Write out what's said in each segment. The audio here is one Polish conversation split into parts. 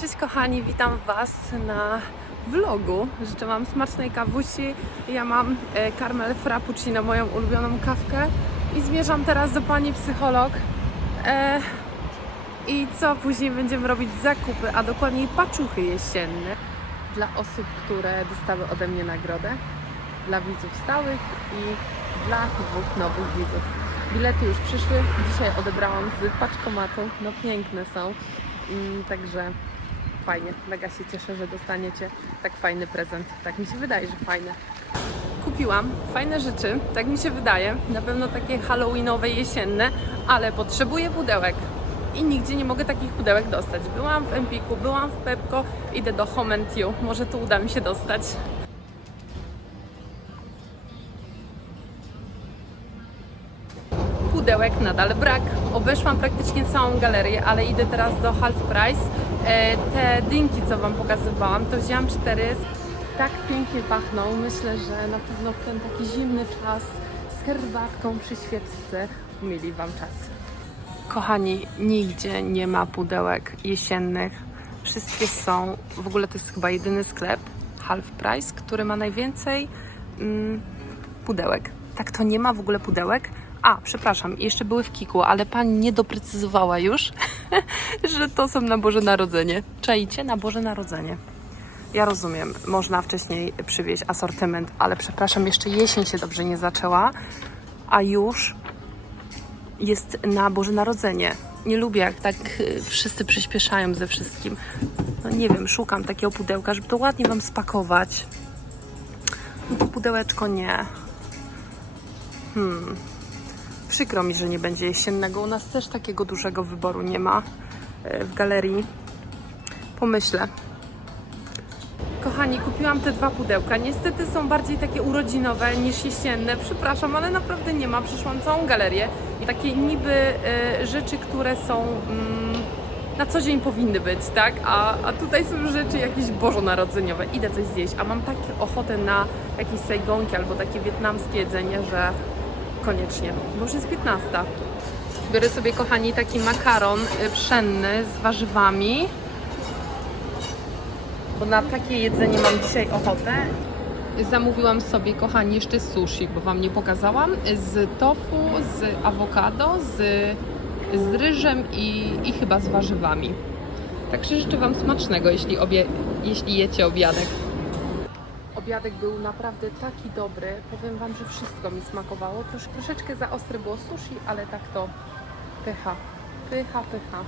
Cześć kochani, witam Was na vlogu. Życzę Wam smacznej kawusi. Ja mam e, karmel frappuccino, moją ulubioną kawkę i zmierzam teraz do Pani psycholog. E, I co później będziemy robić zakupy, a dokładniej paczuchy jesienne dla osób, które dostały ode mnie nagrodę, dla widzów stałych i dla dwóch nowych widzów. Bilety już przyszły, dzisiaj odebrałam z paczkomatu, no piękne są, Mm, także fajnie, mega się cieszę, że dostaniecie tak fajny prezent, tak mi się wydaje, że fajne. Kupiłam fajne rzeczy, tak mi się wydaje, na pewno takie halloweenowe, jesienne, ale potrzebuję pudełek i nigdzie nie mogę takich pudełek dostać. Byłam w Empiku, byłam w Pepko, idę do Home and You, może tu uda mi się dostać. pudełek nadal brak. Obeszłam praktycznie całą galerię, ale idę teraz do Half Price. E, te dynki, co Wam pokazywałam, to wzięłam cztery. Tak pięknie pachną. Myślę, że na pewno w ten taki zimny czas z herbatką przy świeczce mieli Wam czas. Kochani, nigdzie nie ma pudełek jesiennych. Wszystkie są, w ogóle to jest chyba jedyny sklep Half Price, który ma najwięcej mm, pudełek. Tak, to nie ma w ogóle pudełek. A, przepraszam, jeszcze były w Kiku, ale pani nie doprecyzowała już, że to są na Boże Narodzenie. Czajcie? Na Boże Narodzenie. Ja rozumiem, można wcześniej przywieźć asortyment, ale przepraszam, jeszcze jesień się dobrze nie zaczęła, a już jest na Boże Narodzenie. Nie lubię, jak tak y, wszyscy przyspieszają ze wszystkim. No nie wiem, szukam takiego pudełka, żeby to ładnie Wam spakować. No to pudełeczko nie. Hmm. Przykro mi, że nie będzie jesiennego. U nas też takiego dużego wyboru nie ma e, w galerii. Pomyślę. Kochani, kupiłam te dwa pudełka. Niestety są bardziej takie urodzinowe niż jesienne. Przepraszam, ale naprawdę nie ma. Przyszłam całą galerię i takie niby e, rzeczy, które są mm, na co dzień powinny być, tak? A, a tutaj są rzeczy jakieś bożonarodzeniowe. Idę coś zjeść, a mam takie ochotę na jakieś sejgonki albo takie wietnamskie jedzenie, że koniecznie, bo już jest 15. Biorę sobie, kochani, taki makaron y, pszenny z warzywami, bo na takie jedzenie mam dzisiaj ochotę. Zamówiłam sobie, kochani, jeszcze sushi, bo Wam nie pokazałam, z tofu, z awokado, z, z ryżem i, i chyba z warzywami. Także życzę Wam smacznego, jeśli, obie, jeśli jecie obiadek. Obiadek był naprawdę taki dobry. Powiem Wam, że wszystko mi smakowało. Trosz, troszeczkę za ostre było sushi, ale tak to pycha. Pycha, pycha.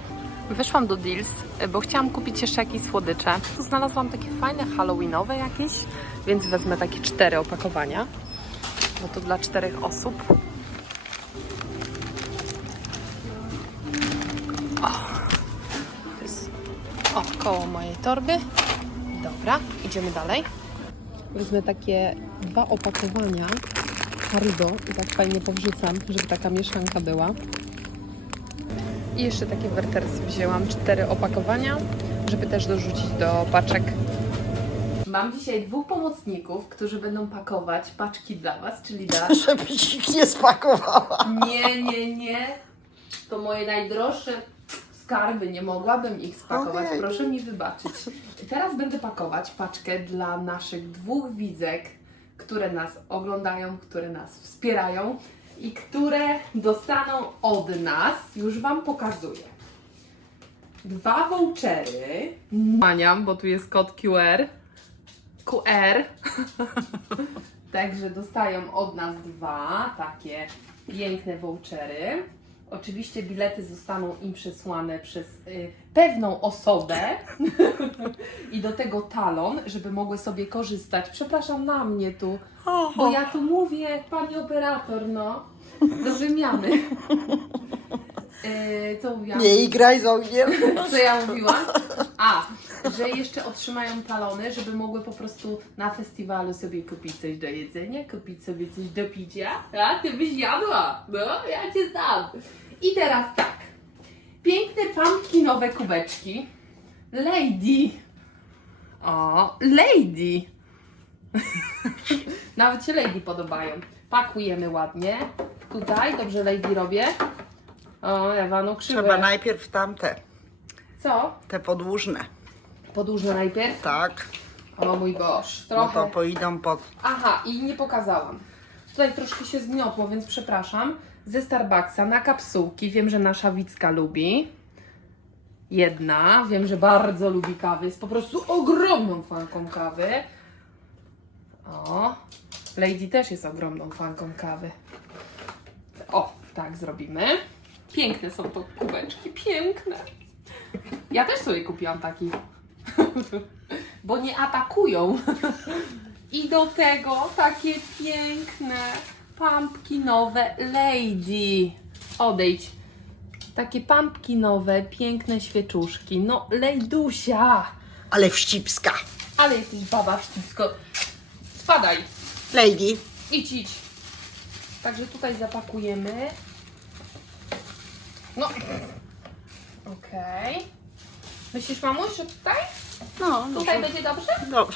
Weszłam do Deals, bo chciałam kupić jeszcze jakieś słodycze. Znalazłam takie fajne halloweenowe jakieś, więc wezmę takie cztery opakowania. No to dla czterech osób. O, to jest o, koło mojej torby. Dobra, idziemy dalej. Wezmę takie dwa opakowania Haribo i tak fajnie powrzucam, żeby taka mieszanka była. I jeszcze takie wertersy wzięłam, cztery opakowania, żeby też dorzucić do paczek. Mam dzisiaj dwóch pomocników, którzy będą pakować paczki dla Was, czyli dla... Żebyś ich nie spakowała. Nie, nie, nie. To moje najdroższe skarby. Nie mogłabym ich spakować. Ojej. Proszę mi wybaczyć. Teraz będę pakować paczkę dla naszych dwóch widzek, które nas oglądają, które nas wspierają i które dostaną od nas. Już Wam pokazuję. Dwa vouchery. Maniam, bo tu jest kod QR. QR. Także dostają od nas dwa takie piękne vouchery. Oczywiście bilety zostaną im przesłane przez y, pewną osobę i do tego talon, żeby mogły sobie korzystać. Przepraszam na mnie tu, bo ja tu mówię, pani operator, no, do wymiany. Y, co mówiłam? Nie igraj z ogniem. Co ja mówiłam? A, że jeszcze otrzymają talony, żeby mogły po prostu na festiwalu sobie kupić coś do jedzenia, kupić sobie coś do picia. A, ty byś jadła. No, ja cię znam. I teraz tak. Piękne pumpkinowe kubeczki. Lady. O, Lady. Nawet się Lady podobają. Pakujemy ładnie. Tutaj, dobrze Lady robię. O, Ewa, no krzywe. Trzeba najpierw tamte, Co? te podłużne. Podłużne najpierw? Tak. O mój Boż, No trochę. to pójdą pod... Aha, i nie pokazałam. Tutaj troszkę się zgniotło, więc przepraszam. Ze Starbucksa na kapsułki. Wiem, że nasza Wicka lubi. Jedna. Wiem, że bardzo lubi kawy. Jest po prostu ogromną fanką kawy. O, Lady też jest ogromną fanką kawy. O, tak zrobimy. Piękne są to kubeczki, piękne. Ja też sobie kupiłam taki. Bo nie atakują. I do tego takie piękne pumpkinowe lady. Odejdź. Takie pumpkinowe, piękne świeczuszki. No, lejdusia. Ale wścibska. Ale jesteś baba wścisko. Spadaj. Lady. Idź, idź. Także tutaj zapakujemy. No. Okej. Myślisz, mamuś, że tutaj? No, Tutaj będzie dobrze? no.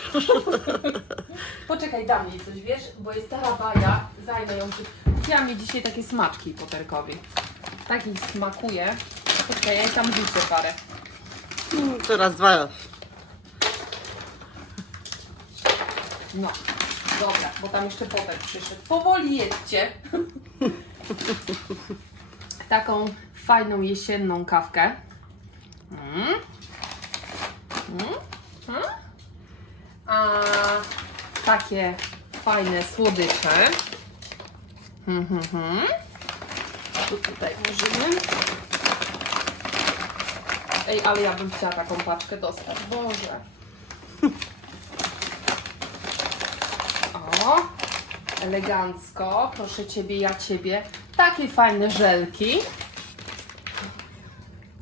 Poczekaj, dam jej coś, wiesz, bo jest ta rabaja, zajmę ją. przy- Kupiłam jej dzisiaj takie smaczki poterkowi. Tak jej smakuje. Poczekaj, ja jej tam rzucę parę. Mm, Teraz dwa. No, dobra, bo tam jeszcze potek przyszedł. Powoli jedźcie. Taką fajną jesienną kawkę. Mm. A takie fajne słodycze. Hmm, hmm, hmm. Tu tutaj włożymy. Ej, ale ja bym chciała taką paczkę dostać. Boże. O, elegancko. Proszę Ciebie, ja Ciebie. Takie fajne żelki.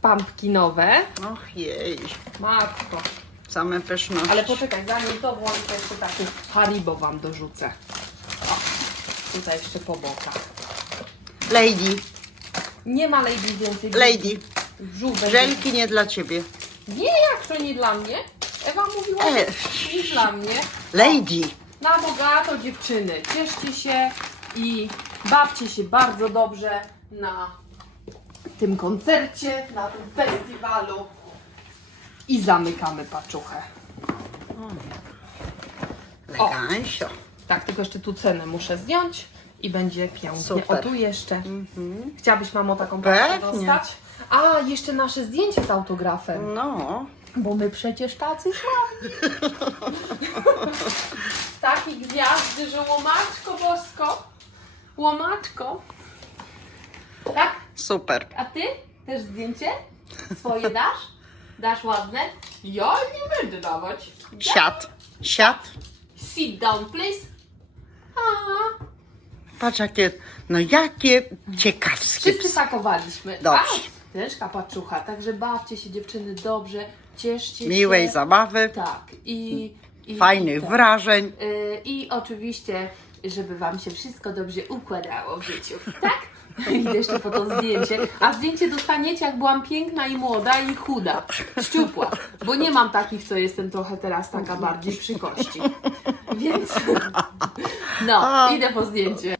Pumpkinowe. Och jej. Matko. Same pyszności. Ale poczekaj, zanim to włączę, jeszcze taki Haribo Wam dorzucę. O, tutaj jeszcze po bokach. Lady. Nie ma Lady więcej. Lady. Brzuch będzie. Żelki nie dla ciebie. Nie, jak to nie dla mnie? Ewa mówiła, E. że nie dla mnie. Lady. Na bogato dziewczyny, cieszcie się i bawcie się bardzo dobrze na tym koncercie, na tym festiwalu. I zamykamy paczuchę. Elegancio. Tak, tylko jeszcze tu cenę muszę zdjąć i będzie pięknie. Super. O, tu jeszcze. Mhm. Chciałabyś mamo taką paczkę Pewnie. dostać? A, jeszcze nasze zdjęcie z autografem. No. Bo my przecież tacy sławni. Taki gwiazdy, że łomaczko bosko. Łomaczko. Tak? Super. A ty? Też zdjęcie? Swoje dasz? Dasz ładne? Ja nie będę dawać. Siad. Siad. Sit down, please. A, Patrz jakie, no jakie ciekawskie. wszyscy pakowaliśmy. Dobrze. A, paczucha, także bawcie się dziewczyny dobrze, cieszcie Miłej się. zabawy, Tak. I, i fajnych tak. wrażeń. Y, I oczywiście, żeby Wam się wszystko dobrze układało w życiu, tak? Idę jeszcze po to zdjęcie. A zdjęcie dostaniecie, jak byłam piękna i młoda i chuda, szczupła. Bo nie mam takich, co jestem trochę teraz taka bardziej przy kości. Więc no, idę po zdjęcie.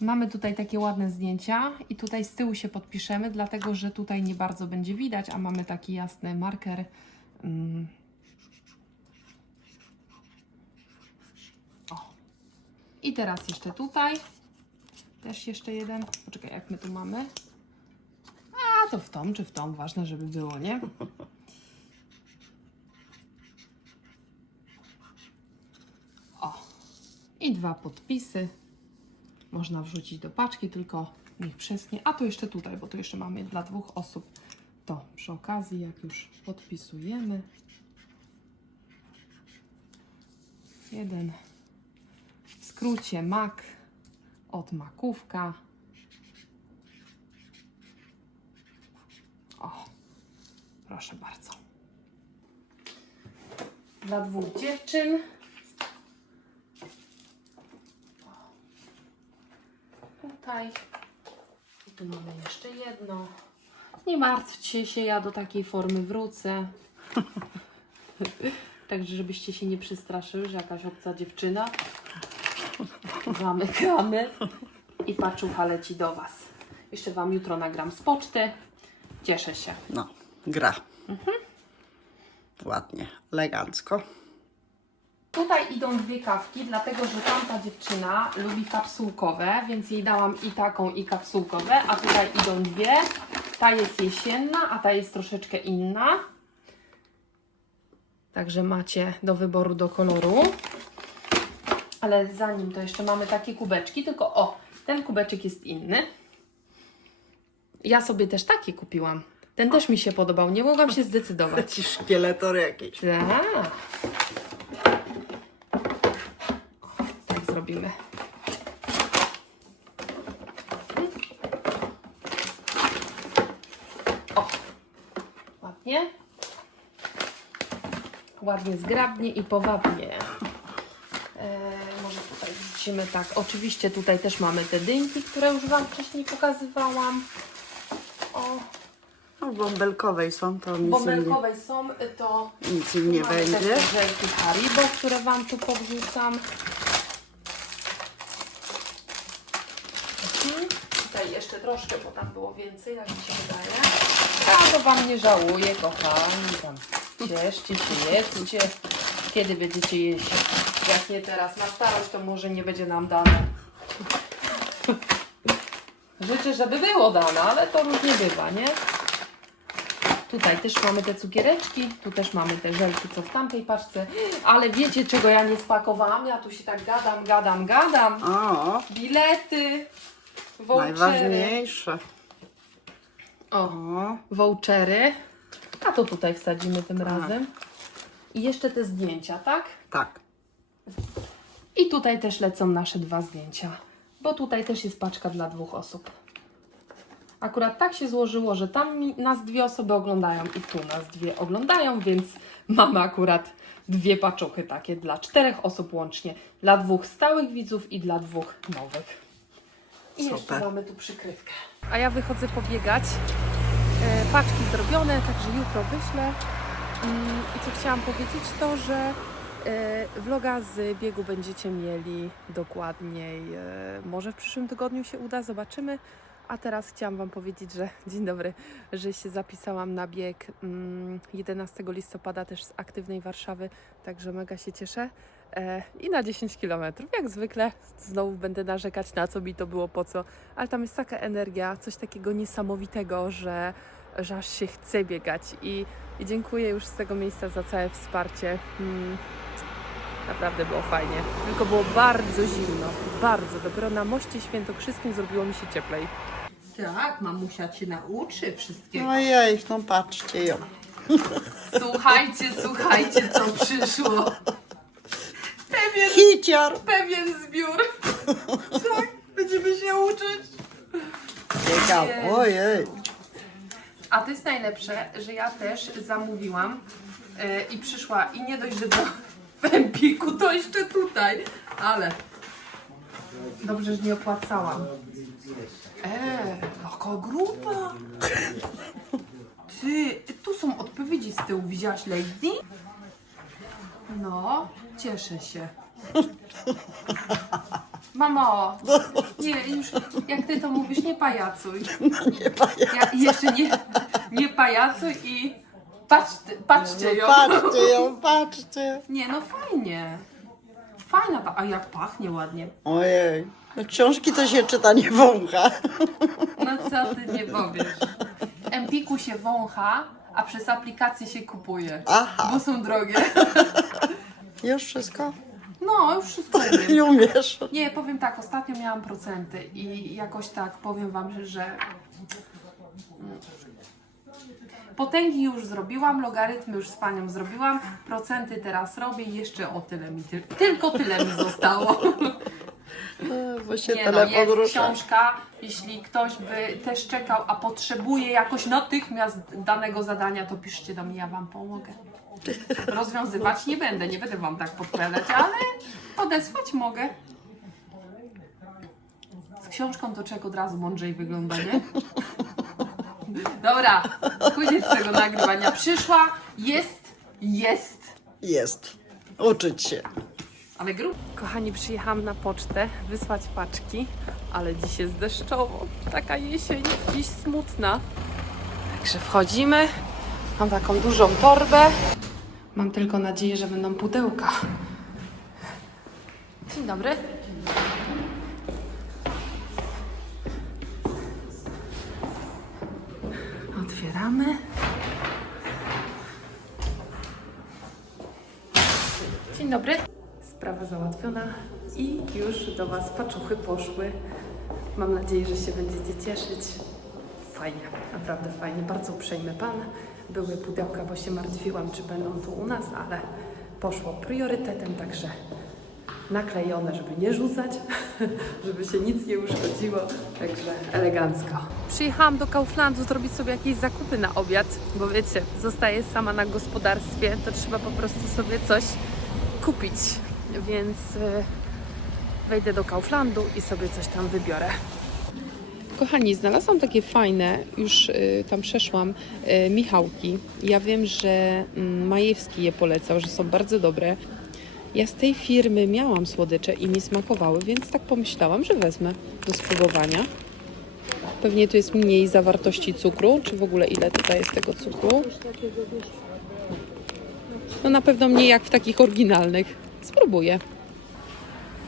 Mamy tutaj takie ładne zdjęcia i tutaj z tyłu się podpiszemy, dlatego że tutaj nie bardzo będzie widać, a mamy taki jasny marker. Mm. I teraz jeszcze tutaj. Też jeszcze jeden. Poczekaj, jak my tu mamy. A, to w tą czy w tą. Ważne, żeby było, nie? O. I dwa podpisy. Można wrzucić do paczki, tylko niech przesnie. A to jeszcze tutaj, bo tu jeszcze mamy dla dwóch osób. To przy okazji, jak już podpisujemy. Jeden skrócie mak od makówka. O, proszę bardzo. Dla dwóch dziewczyn. Tutaj. I tu mamy jeszcze jedno. Nie martwcie się, ja do takiej formy wrócę. Także żebyście się nie przestraszyły, że jakaś obca dziewczyna. Zamykamy i paczucha leci do Was. Jeszcze Wam jutro nagram z poczty. Cieszę się. No, gra. ładnie, elegancko. Tutaj idą dwie kawki, dlatego że tamta dziewczyna lubi kapsułkowe, więc jej dałam i taką, i kapsułkowe, a tutaj idą dwie. Ta jest jesienna, a ta jest troszeczkę inna. Także macie do wyboru do koloru. Ale zanim to jeszcze mamy takie kubeczki, tylko o, ten kubeczek jest inny. Ja sobie też taki kupiłam. Ten też mi się podobał, nie mogłam się zdecydować. Ci szkieletor jakiś. Tak. Tak zrobimy. O, ładnie. Ładnie, zgrabnie i powabnie. Tak. Oczywiście tutaj też mamy te dynki, które już Wam wcześniej pokazywałam. O, No, bąbelkowej są, to nic, im nie, bąbelkowej są, to nic im nie Mamy będzie. też te żelki Haribo, które Wam tu powrzucam. Mhm. Tutaj jeszcze troszkę, bo tam było więcej, jak mi się wydaje. A to Wam nie żałuję, kochani. Tam cieszcie się, jedzcie. Kiedy będziecie jeść? Jak nie teraz, na starość to może nie będzie nam dane. Życzę, żeby było dane, ale to różnie bywa, nie? Tutaj też mamy te cukiereczki, tu też mamy te żelki, co w tamtej paczce. Ale wiecie, czego ja nie spakowałam? Ja tu się tak gadam, gadam, gadam. O, Bilety, vouchery. najważniejsze. O, O, vouchery. A to tutaj wsadzimy tym razem. I jeszcze te zdjęcia, tak? tak. I tutaj też lecą nasze dwa zdjęcia. Bo tutaj też jest paczka dla dwóch osób. Akurat tak się złożyło, że tam nas dwie osoby oglądają i tu nas dwie oglądają, więc mamy akurat dwie paczuchy takie dla czterech osób łącznie. Dla dwóch stałych widzów i dla dwóch nowych. I jeszcze Super. mamy tu przykrywkę. A ja wychodzę pobiegać. E, paczki zrobione, także jutro wyślę. Mm, I co chciałam powiedzieć, to że vloga z biegu będziecie mieli dokładniej. e, Może w przyszłym tygodniu się uda, zobaczymy. A teraz chciałam Wam powiedzieć, że dzień dobry, że się zapisałam na bieg mm, 11 listopada też z aktywnej Warszawy, także mega się cieszę. E, I na 10 km, jak zwykle, znowu będę narzekać na co mi to było, po co, ale tam jest taka energia, coś takiego niesamowitego, że, że aż się chce biegać. I, i dziękuję już z tego miejsca za całe wsparcie. Mm, Naprawdę było fajnie. Tylko było bardzo zimno. Bardzo. Dopiero na moście świętokrzyskim zrobiło mi się cieplej. Tak, mamusia cię nauczy wszystkiego. Ojej, no patrzcie ją. Słuchajcie, słuchajcie, co przyszło. Pewien, Hicior! pewien zbiór. Tak, będziemy się uczyć. Ciekawe, Jest. ojej. A to jest najlepsze, że ja też zamówiłam yy, i przyszła i nie dość, że do w to jeszcze tutaj. Ale dobrze, że nie opłacałam. Eee, jaka grupa. Ty, tu są odpowiedzi z tyłu. Widziałaś Lady? No, cieszę się. Mamo, nie, już jak ty to mówisz, nie pajacuj. Nie pajac. Ja jeszcze nie, nie pajacuj i patrzcie, patrzcie ją. Patrzcie ją, patrzcie. Nie, no fajnie. Fajna ta, a jak pachnie ładnie. Ojej. No książki to się czyta, nie wącha. No co ty nie powiesz. W Empiku się wącha, a przez aplikację się kupuje. Aha. Bo są drogie. Już wszystko? No, już wszystko wiem. Nie umiesz. Nie, powiem tak, ostatnio miałam procenty i jakoś tak powiem Wam, że- potęgi już zrobiłam, logarytmy już z Panią zrobiłam, procenty teraz robię i jeszcze o tyle mi, ty- tylko tyle mi zostało. E, Bo się Nie no, telefon jest rusza. książka, jeśli ktoś by też czekał, a potrzebuje jakoś natychmiast danego zadania, to piszcie do mnie, ja Wam pomogę. Rozwiązywać nie będę, nie będę Wam tak podpowiadać, ale odesłać mogę. Z książką to człowiek od razu mądrzej wygląda, nie? Dobra, koniec tego nagrywania. Przyszła, jest, jest. Jest. Uczyć się. Ale grup. Kochani, przyjechałam na pocztę wysłać paczki, ale dziś jest deszczowo. Taka jesień, dziś smutna. Także wchodzimy. Mam taką dużą torbę. Mam tylko nadzieję, że będą pudełka. Dzień dobry. Otwieramy. Dzień dobry. Sprawa załatwiona i już do Was paczuchy poszły. Mam nadzieję, że się będziecie cieszyć. Fajnie, naprawdę fajnie. Bardzo uprzejmy Pan. Były pudełka, bo się martwiłam, czy będą tu u nas, ale poszło priorytetem, także naklejone, żeby nie rzucać, żeby się nic nie uszkodziło, także elegancko. Przyjechałam do Kauflandu zrobić sobie jakieś zakupy na obiad, bo wiecie, zostaję sama na gospodarstwie, to trzeba po prostu sobie coś kupić, więc y, wejdę do Kauflandu i sobie coś tam wybiorę. Kochani, znalazłam takie fajne, już y, tam przeszłam, y, Michałki. Ja wiem, że mm, Majewski je polecał, że są bardzo dobre. Ja z tej firmy miałam słodycze i mi smakowały, więc tak pomyślałam, że wezmę do spróbowania. Pewnie tu jest mniej zawartości cukru, czy w ogóle ile tutaj jest tego cukru? No na pewno mniej jak w takich oryginalnych. Spróbuję.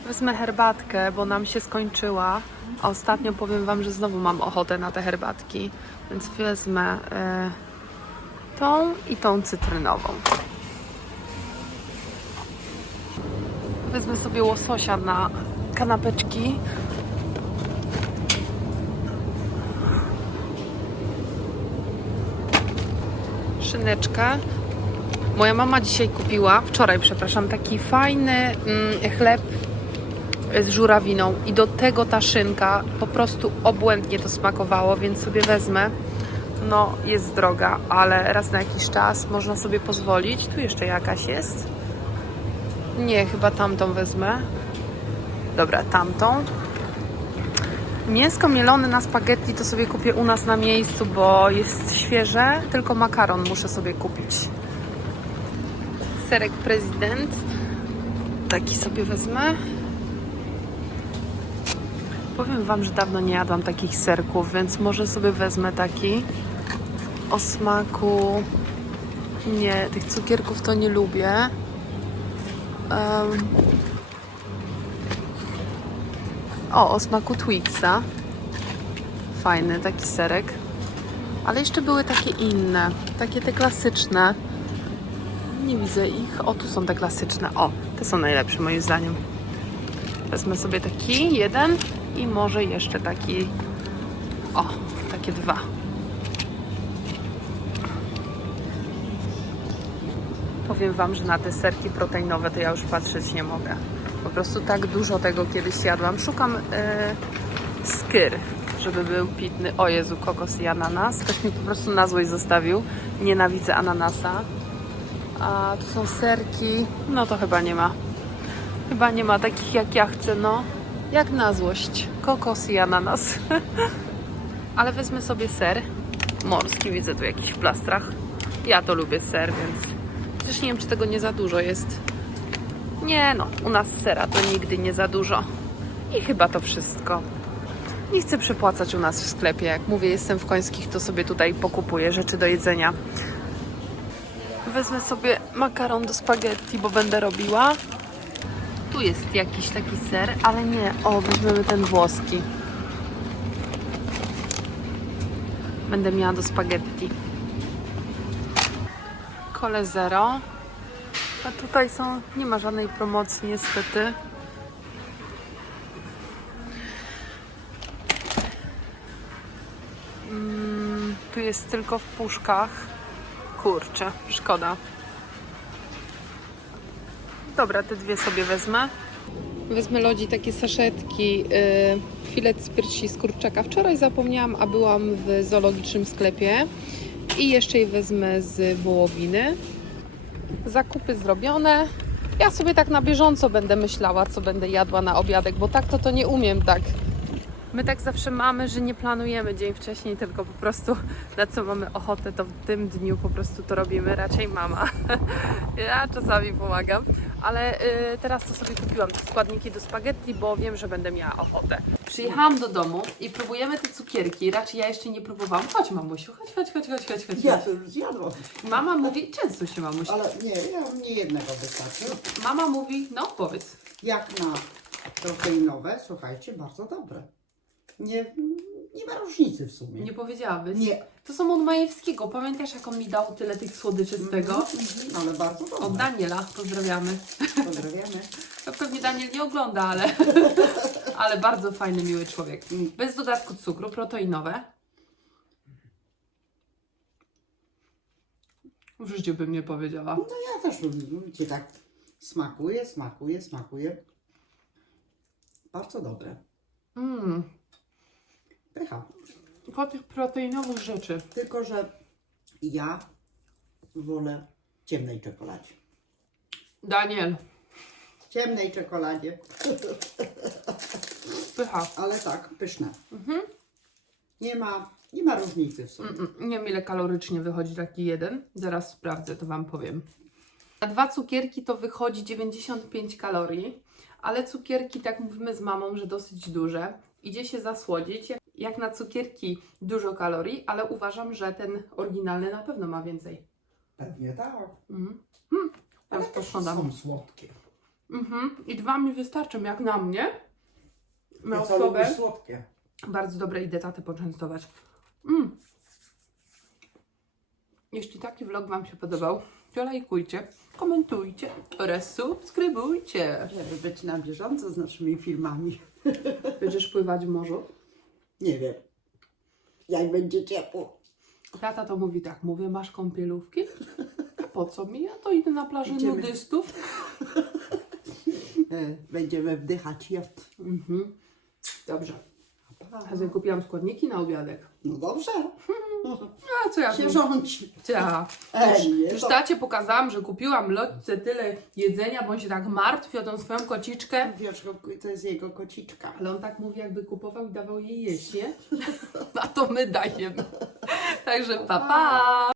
Wezmę herbatkę, bo nam się skończyła. Ostatnio powiem Wam, że znowu mam ochotę na te herbatki, więc wezmę e, tą i tą cytrynową. Wezmę sobie łososia na kanapeczki. Szyneczkę. Moja mama dzisiaj kupiła, wczoraj przepraszam, taki fajny mm, chleb z żurawiną i do tego ta szynka po prostu obłędnie to smakowało, więc sobie wezmę. No, jest droga, ale raz na jakiś czas można sobie pozwolić. Tu jeszcze jakaś jest. Nie, chyba tamtą wezmę. Dobra, tamtą. Mięsko mielone na spaghetti to sobie kupię u nas na miejscu, bo jest świeże. Tylko makaron muszę sobie kupić. Serek prezydent. Taki sobie wezmę. Powiem Wam, że dawno nie jadłam takich serków, więc może sobie wezmę taki o smaku. Nie, tych cukierków to nie lubię. Em, O, o smaku Twixa. Fajny taki serek. Ale jeszcze były takie inne, takie te klasyczne. Nie widzę ich. O, tu są te klasyczne. O, te są najlepsze moim zdaniem. Wezmę sobie taki jeden i może jeszcze taki. O, takie dwa. Powiem Wam, że na te serki proteinowe to ja już patrzeć nie mogę. Po prostu tak dużo tego kiedyś jadłam. Szukam e, skyr, żeby był pitny. O Jezu, kokos i ananas. Ktoś mi po prostu na złość zostawił. Nienawidzę ananasa. A tu są serki. No to chyba nie ma. Chyba nie ma takich jak ja chcę, no. Jak na złość. Kokos i ananas. Ale wezmę sobie ser morski. Widzę tu jakiś w plastrach. Ja to lubię ser, więc też nie wiem, czy tego nie za dużo jest. Nie no, u nas sera to nigdy nie za dużo. I chyba to wszystko. Nie chcę przepłacać u nas w sklepie. Jak mówię, jestem w Końskich, to sobie tutaj pokupuję rzeczy do jedzenia. Wezmę sobie makaron do spaghetti, bo będę robiła. Tu jest jakiś taki ser, ale nie. O, weźmiemy ten włoski. Będę miała do spaghetti. Kole zero. A tutaj są, nie ma żadnej promocji niestety. Mm, tu jest tylko w puszkach. Kurczę, szkoda. Dobra, te dwie sobie wezmę. Wezmę lodzi takie saszetki, yy, filet z piersi z kurczaka. Wczoraj zapomniałam, a byłam w zoologicznym sklepie. I jeszcze je wezmę z wołowiny. Zakupy zrobione. Ja sobie tak na bieżąco będę myślała, co będę jadła na obiadek, bo tak to to nie umiem tak My tak zawsze mamy, że nie planujemy dzień wcześniej, tylko po prostu na co mamy ochotę, to w tym dniu po prostu to robimy. Raczej mama. ja czasami pomagam, ale y, teraz to sobie kupiłam te składniki do spaghetti, bo wiem, że będę miała ochotę. Przyjechałam do domu i próbujemy te cukierki. Raczej ja jeszcze nie próbowałam. Chodź mamusiu, chodź, chodź, chodź, chodź, chodź, chodź. Ja to już zjadłam. Mama mówi, często się mamuś. Ale nie, ja nie jednego wystarczy. Mama mówi, no powiedz. Jak na proteinowe, słuchajcie, bardzo dobre. Nie, nie ma różnicy w sumie. Nie powiedziałabyś. Nie. To są od Majewskiego. Pamiętasz, jak on mi dał tyle tych słodyczy z tego? Mhm, ale bardzo Od dobre. Daniela, pozdrawiamy. Pozdrawiamy. To pewnie Daniel nie ogląda, ale, ale bardzo fajny, miły człowiek. Bez dodatku cukru, proteinowe. W życiu bym nie powiedziała. No ja też lubię, cię tak smakuje, smakuje, smakuje. Bardzo dobre. Mmm, Pycha. po tych proteinowych rzeczy. Tylko, że ja wolę ciemnej czekoladzie. Daniel, Ciemnej czekoladzie. pycha. Ale tak, pyszne. Mhm. Nie ma, nie ma różnicy w sumie. Mm, Nie wiem, ile kalorycznie wychodzi taki jeden. Zaraz sprawdzę, to Wam powiem. Na dwa cukierki to wychodzi 95 kalorii, ale cukierki, tak mówimy z mamą, że dosyć duże. Idzie się zasłodzić. Jak na cukierki dużo kalorii, ale uważam, że ten oryginalny na pewno ma więcej. Pewnie tak. Mhm. Hmm. Ale Teraz też poszkodam. są słodkie. Mhm. I dwa mi wystarczą, jak na mnie. Na Ty co osobę. lubisz słodkie? Bardzo dobre, idę tatę poczęstować. Mm. Jeśli taki vlog Wam się podobał, to lajkujcie, komentujcie oraz subskrybujcie. Żeby być na bieżąco z naszymi filmami. Będziesz pływać w morzu? Nie wiem. Jak będzie ciepło. Tata to mówi tak, mówię, masz kąpielówki? A po co mi? Ja to idę na plażę Idziemy. nudystów. E, Będziemy wdychać jod. Mhm. Dobrze. A sobie kupiłam składniki na obiadek. No dobrze. A co ja Się tu? Ej, Już, nie, już to- tacie pokazałam, że kupiłam lotce tyle jedzenia, bo on się tak martwi o tą swoją kociczkę. Wiesz, to jest jego kociczka. Ale on tak mówi, jakby kupował i dawał jej jeść, nie? A to my dajemy. Także pa, pa!